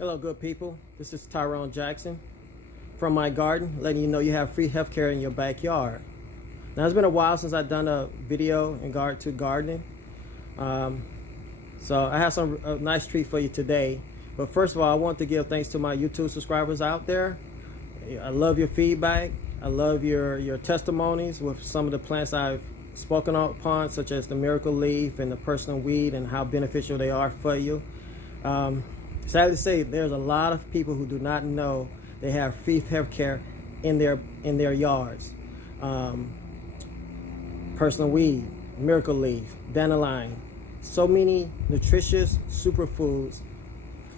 Hello, good people. This is Tyrone Jackson from My Garden, letting you know you have free healthcare in your backyard. Now, it's been a while since I've done a video in regard to gardening, um, so I have a nice treat for you today. But first of all, I want to give thanks to my YouTube subscribers out there. I love your feedback. I love your testimonies with some of the plants I've spoken upon, such as the miracle leaf and the personal weed, and how beneficial they are for you. Um, Sadly to say, there's a lot of people who do not know they have free health care in their yards. Um, Personal weed, miracle leaf, dandelion, so many nutritious superfoods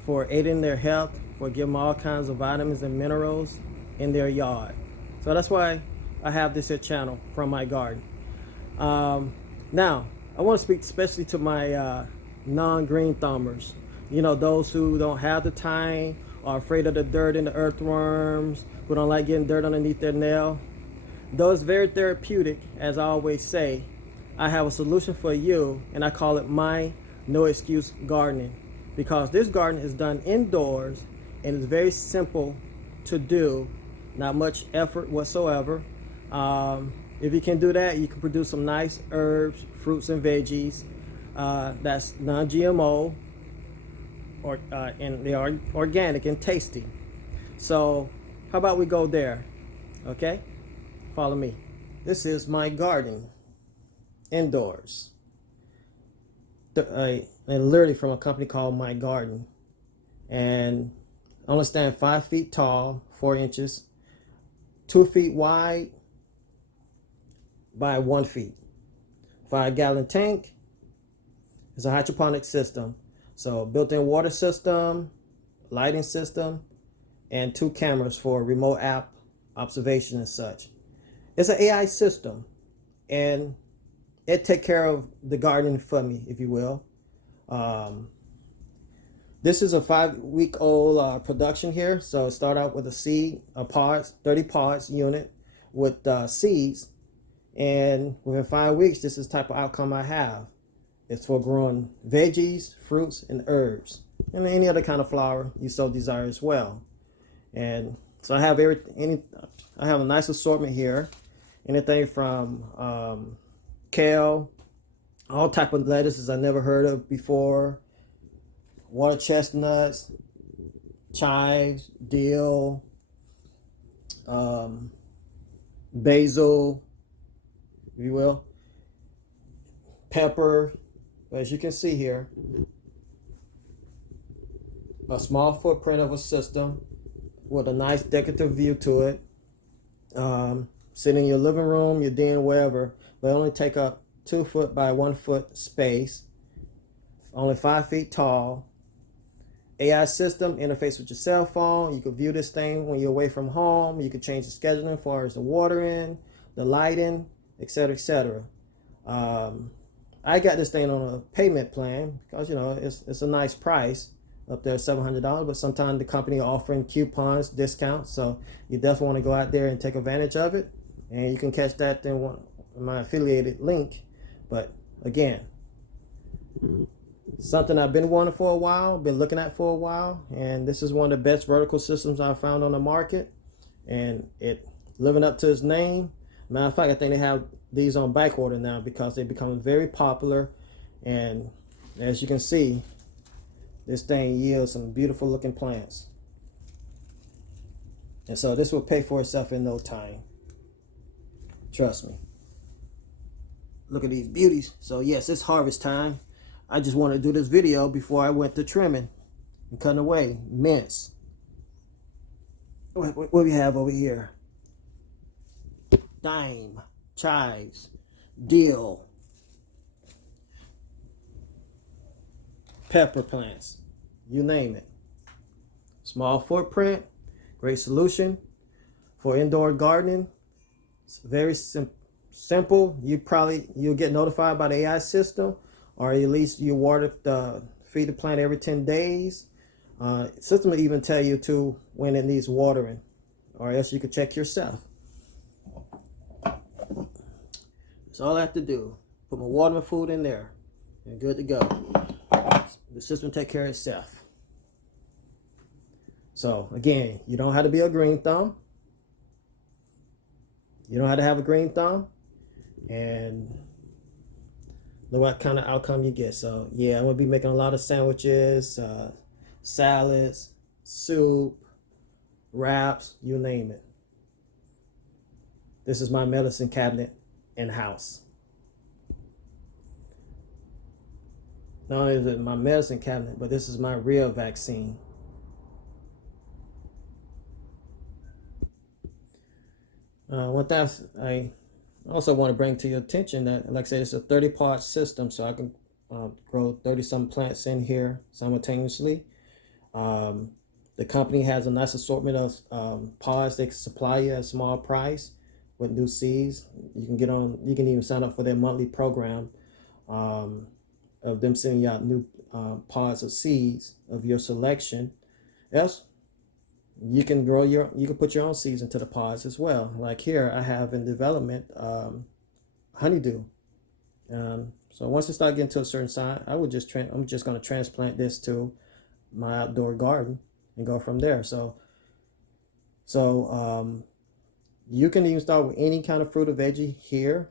for aiding their health, for giving them all kinds of vitamins and minerals in their yard. So that's why I have this here channel from my garden. Now, I want to speak especially to my non-green thumbers. You know, those who don't have the time, are afraid of the dirt and the earthworms, who don't like getting dirt underneath their nail. Though it's very therapeutic, as I always say, I have a solution for you, and I call it my no excuse gardening. Because this garden is done indoors and it's very simple to do, not much effort whatsoever. If you can do that, you can produce some nice herbs, fruits, and veggies that's non-GMO, and they are organic and tasty. So how about we go there? Okay, follow me. This is my garden indoors, and literally from a company called My Garden, and I only stand 5 feet tall, 4 inches, 2 feet wide by 1 feet. 5-gallon tank. It's a hydroponic system. So built-in water system, lighting system, and 2 cameras for remote app observation and such. It's an AI system, and it take care of the gardening for me, if you will. This is a 5-week-old production here. So start out with a seed, a pods, 30 pods unit with seeds, and within 5 weeks, this is the type of outcome I have. It's for growing veggies, fruits, and herbs, and any other kind of flower you so desire as well. And so I have I have a nice assortment here. Anything from kale, all type of lettuces I never heard of before, water chestnuts, chives, dill, basil, if you will, pepper. As you can see here, a small footprint of a system with a nice decorative view to it. Sit in your living room, your den, wherever, but only take up 2 foot by 1 foot space. Only 5 feet tall. AI system, interface with your cell phone. You can view this thing when you're away from home. You can change the scheduling as far as the watering, the lighting, etc., etc. I got this thing on a payment plan because, you know, it's a nice price up there, $700, but sometimes the company offering coupons, discounts, so you definitely want to go out there and take advantage of it, and you can catch that in my affiliated link. But again, something I've been wanting for a while, been looking at for a while, and this is one of the best vertical systems I've found on the market, and it living up to its name. Matter of fact, I think they have these on back order now because they become very popular, and as you can see, this thing yields some beautiful looking plants, and so this will pay for itself in no time, trust me. Look at these beauties. So yes, it's harvest time. I just wanted to do this video before I went to trimming and cutting away mince. What we have over here? Thyme, chives, dill, pepper plants, you name it. Small footprint, great solution for indoor gardening. It's very simple. You'll get notified by the AI system, or at least you feed the plant every 10 days. System will even tell you to when it needs watering, or else you could check yourself. That's all I have to do. Put my water and food in there, and good to go. The system take care of itself. So again, you don't have to be a green thumb. You don't have to have a green thumb. And look what kind of outcome you get. So yeah, I'm gonna be making a lot of sandwiches, salads, soup, wraps, you name it. This is my medicine cabinet in house. Not only is it my medicine cabinet, but this is my real vaccine. With that, I also want to bring to your attention that, like I said, it's a 30-part system, so I can grow 30-some plants in here simultaneously. The company has a nice assortment of pods they can supply you at a small price with new seeds. You can get on. You can even sign up for their monthly program of them sending you out new pods of seeds of your selection. Else, you can you can put your own seeds into the pods as well. Like here, I have in development honeydew. So once it starts getting to a certain size, I'm just going to transplant this to my outdoor garden and go from there. So you can even start with any kind of fruit or veggie here,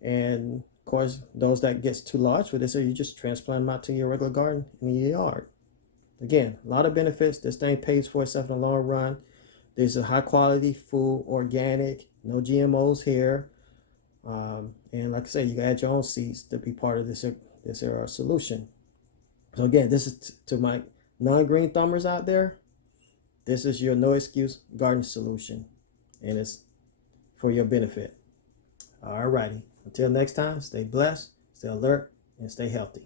and of course those that gets too large for this, you just transplant them out to your regular garden in your yard. Again, a lot of benefits. This thing pays for itself in the long run. There's a high quality food, organic, no GMOs here. And like I say, you can add your own seeds to be part of this solution. So again, this is to my non-green thumbers out there. This is your no excuse garden solution, and it's for your benefit. Alrighty. Until next time, stay blessed, stay alert, and stay healthy.